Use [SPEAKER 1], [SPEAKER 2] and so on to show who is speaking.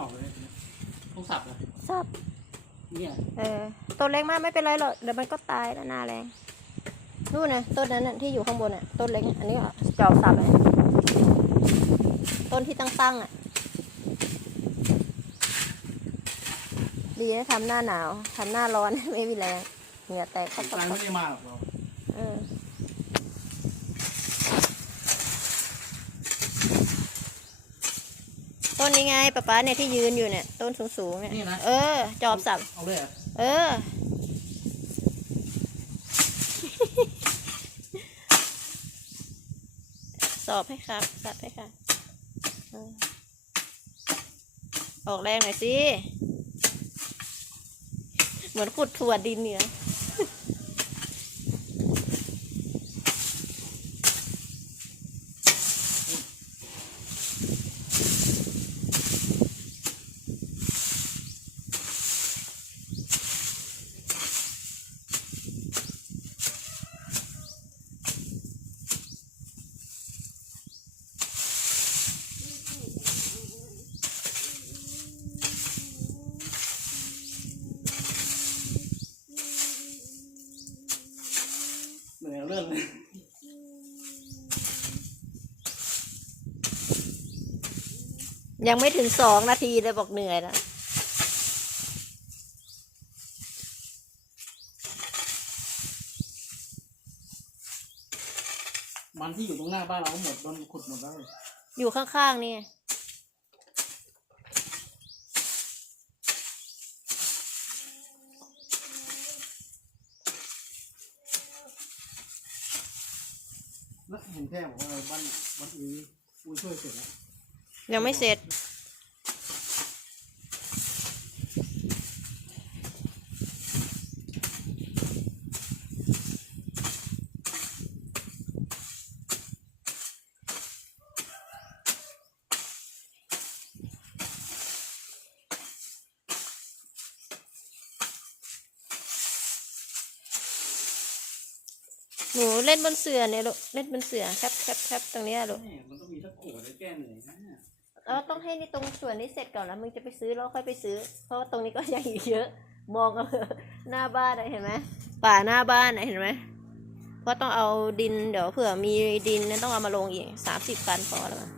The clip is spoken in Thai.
[SPEAKER 1] ออกเลยต้องสับเลย
[SPEAKER 2] สับ
[SPEAKER 1] เนี่ย
[SPEAKER 2] เออต้นเล็กมากไม่เป็นไรหรอก เดี๋ยวมันก็ตายแล้วหน้าแรงนู่นนะต้นนั้นน่ะที่อยู่ข้างบนอะ ต้นเล็กอันนี้ก็จอบสับเลย ต้นที่ตั้งๆอะ ดีนะทำหน้าหนาว ทำหน้าร้อน ไม่มีแรง เหงื่อแตก
[SPEAKER 1] ไก
[SPEAKER 2] ปับ
[SPEAKER 1] ล
[SPEAKER 2] ปับ
[SPEAKER 1] ไม่ได้มาหรอกเรา
[SPEAKER 2] เออ ต้นนี้ไงป๊าป๊าเนี่ยที่ยืนอยู่เนี่ย ต้นสูงๆเนี่ย
[SPEAKER 1] นี่นะ
[SPEAKER 2] เออ จอบสับ
[SPEAKER 1] เอาเลยเหรอ
[SPEAKER 2] เออ สอบให้ครับ สับให้ค่ะเออออกแรงหน่อยสิ เหมือนขุดถั่วดินเหนือ
[SPEAKER 1] เหนื่อยเรื่องเล ย
[SPEAKER 2] ยังไม่ถึงสองนาทีเลยบอกเหนื่อยแล้ว
[SPEAKER 1] มันที่อยู่ตรงหน้าบ้านเราก็หมดโดนขุดหมดแล้วเลย
[SPEAKER 2] อยู่ข้างๆนี่ ไง
[SPEAKER 1] แล้วเห็นแค่บอกว่าเออบ้านบ้านอุ้ยอุ้ยช่วยเสร็จแล้ว
[SPEAKER 2] ยังไม่เสร็จ หนูเล่นบนเสื่อเนี่ยลูกเล่นบนเสื่อแคปแคปแคปตรงเนี้ยลูก
[SPEAKER 1] แม่มันต้องมีตะกั่วเลยแก้เหนื่อยนะ
[SPEAKER 2] เราต้องให้ในตรงส่วนนี้เสร็จก่อนแล้วมึงจะไปซื้อแล้วค่อยไปซื้อ เพราะว่าตรงนี้ก็ยังอีกเยอะ มองกันหน้าบ้านอะเห็นไหมป่าหน้าบ้านอะเห็นไหมเพราะต้องเอาดินเดี๋ยวเผื่อมีดินนั้นต้องเอามาลงอีกสามสิบตันพอแล้วมั้ง